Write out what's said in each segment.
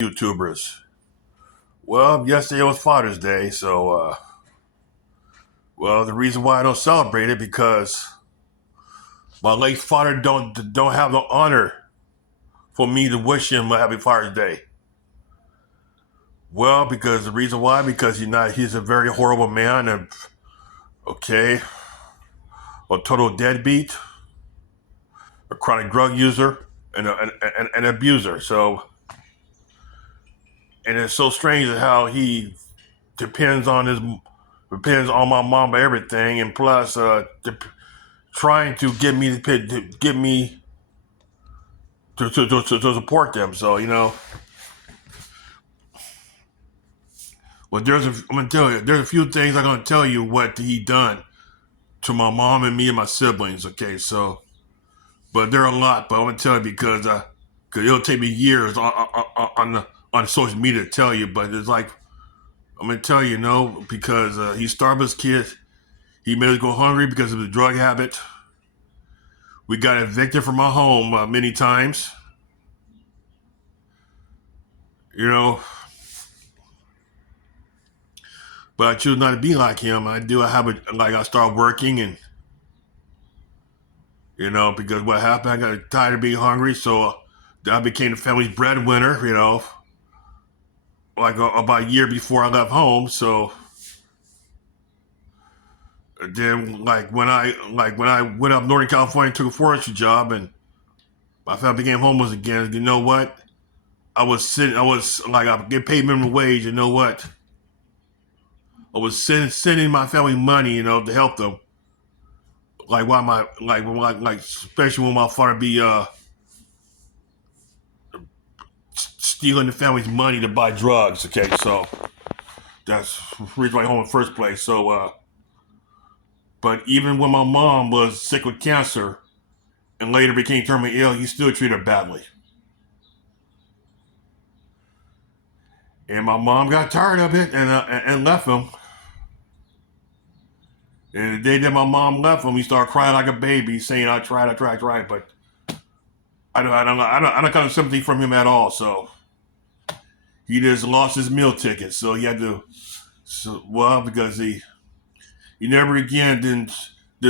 YouTubers. Well, yesterday was Father's Day, so the reason why I don't celebrate it because my late father don't have the honor for me to wish him a happy Father's Day. Well, because the reason why because he's a very horrible man and okay, a total deadbeat, a chronic drug user, and an abuser. So, and it's so strange how he depends on his depends on my mom for everything, and plus trying to get me to support them. So well, I'm gonna tell you, there's a few things I'm gonna tell you what he done to my mom and me and my siblings. Okay, so but there are a lot, but I'm gonna tell you because it'll take me years on social media to tell you. But it's like I'm gonna tell you, because he starved his kids. He made us go hungry because of the drug habit. We got evicted from our home many times. You know, but I choose not to be like him. I do. I have I start working, and because what happened, I got tired of being hungry, so I became the family's breadwinner. About a year before I left home. So then, when I went up Northern California, took a forestry job, and my family became homeless again. You know what? I get paid minimum wage. You know what? I was sending my family money, to help them. Especially when my father be stealing the family's money to buy drugs. Okay, so that's the reason why I'm home in the first place. So, but even when my mom was sick with cancer and later became terminally ill, he still treated her badly. And my mom got tired of it and left him. And the day that my mom left him, he started crying like a baby, saying, "I tried, but I don't got sympathy from him at all." So he just lost his meal ticket. So he had to, because he never again didn't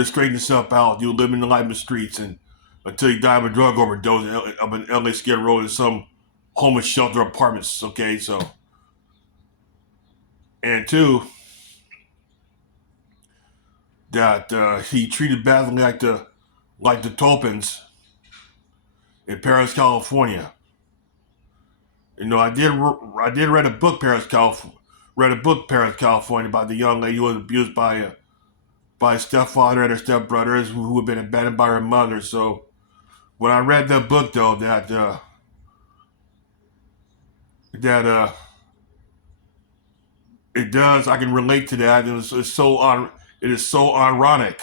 straighten himself out. He was living the life in the streets and until he died of a drug overdose up in LA Skid Row in some homeless shelter apartments. Okay, so and two, that he treated badly like the Topans in Paris, California. I did read a book Paris, California about the young lady who was abused by a stepfather and her stepbrothers who had been abandoned by her mother. So when I read that book, though, that it does, I can relate to that. It is so ironic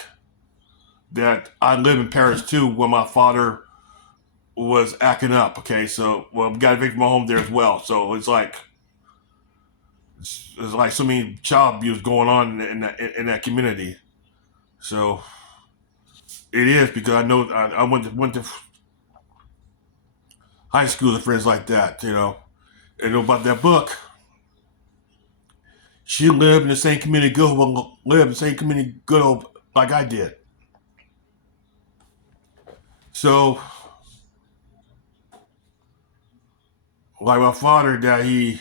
that I live in Paris too, when my father was acting up. Okay, so we got evicted from my home there as well. So it's like so many child abuse going on in that community. So it is because I know I went to high school with friends like that. And about that book, she lived in the same community good old like I did. So like my father, that he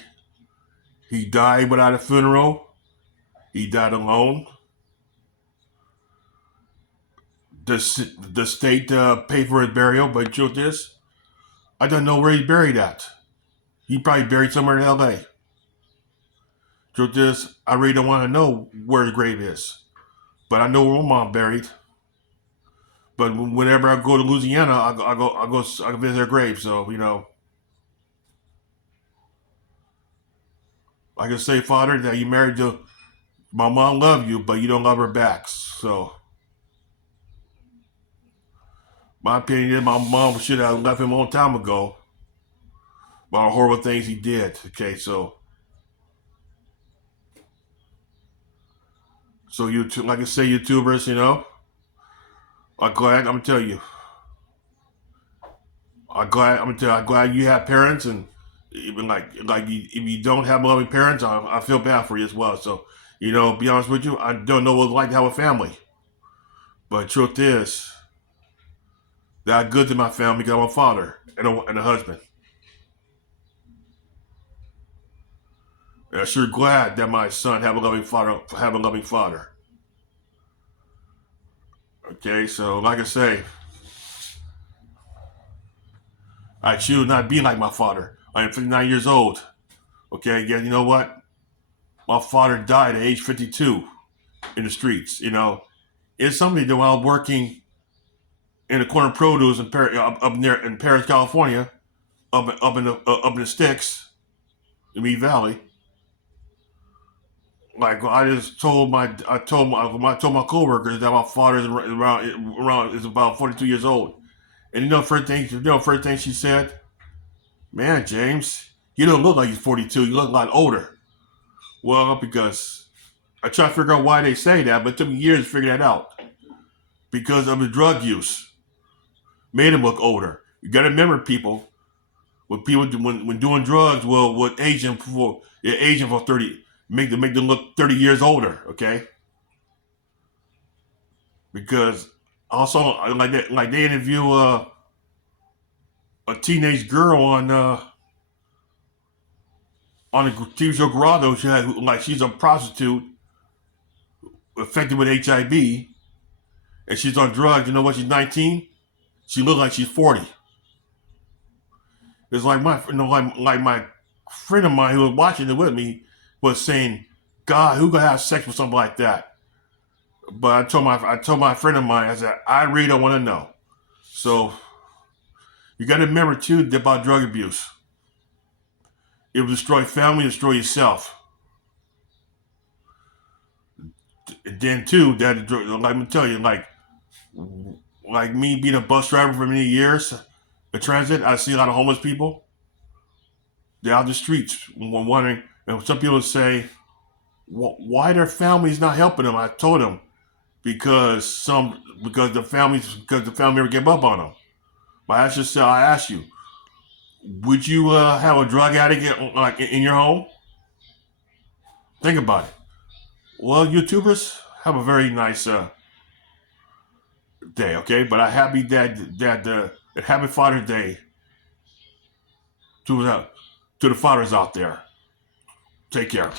died without a funeral. He died alone. The state paid for his burial, but truth is, I don't know where he's buried at. He probably buried somewhere in L.A. Truth is, I really don't want to know where his grave is, but I know where my mom buried. But whenever I go to Louisiana, I go visit her grave. So I can say, Father, that you married to my mom. Love you, but you don't love her back. So my opinion is my mom should have left him a long time ago. About the horrible things he did. Okay, so you like I say, YouTubers, I'm glad. I'm gonna tell you. I'm glad you have parents, and Even if you don't have loving parents, I feel bad for you as well. So, be honest with you, I don't know what it's like to have a family. But truth is, that I'm good to my family because I'm a father and a husband. And I'm sure glad that my son have a loving father. Have a loving father. Okay, so like I say, I choose not be like my father. I am 59 years old. Okay, again, you know what? My father died at age 52 in the streets. It's something that while working in the corner produce up near in Paris, California, up in the sticks, in Mead Valley. Like I told my coworkers that my father is around is about 42 years old, and first thing she said, "Man, James, you don't look like you're 42. You look a lot older." Well, because I try to figure out why they say that, but it took me years to figure that out. Because of the drug use, made him look older. You got to remember, people, when doing drugs will age them for 30, make them look 30 years older. Okay, because also like they interview a teenage girl on the TV show Grotto. She's a prostitute affected with HIV, and she's on drugs. You know what? She's 19. She looks like she's 40. It's like my friend of mine who was watching it with me was saying, "God, who could have sex with something like that?" But I told my friend of mine, I said, I really don't want to know. So you got to remember too about drug abuse. It will destroy family, destroy yourself. And then too, let me tell you, like me being a bus driver for many years, in transit, I see a lot of homeless people. They're out the streets wondering, and some people say, why their families not helping them? I told them because the family never gave up on them. But I asked you, would you have a drug addict in your home? Think about it. Well, YouTubers have a very nice day, okay? But I happy that happy Father's Day to the fathers out there. Take care.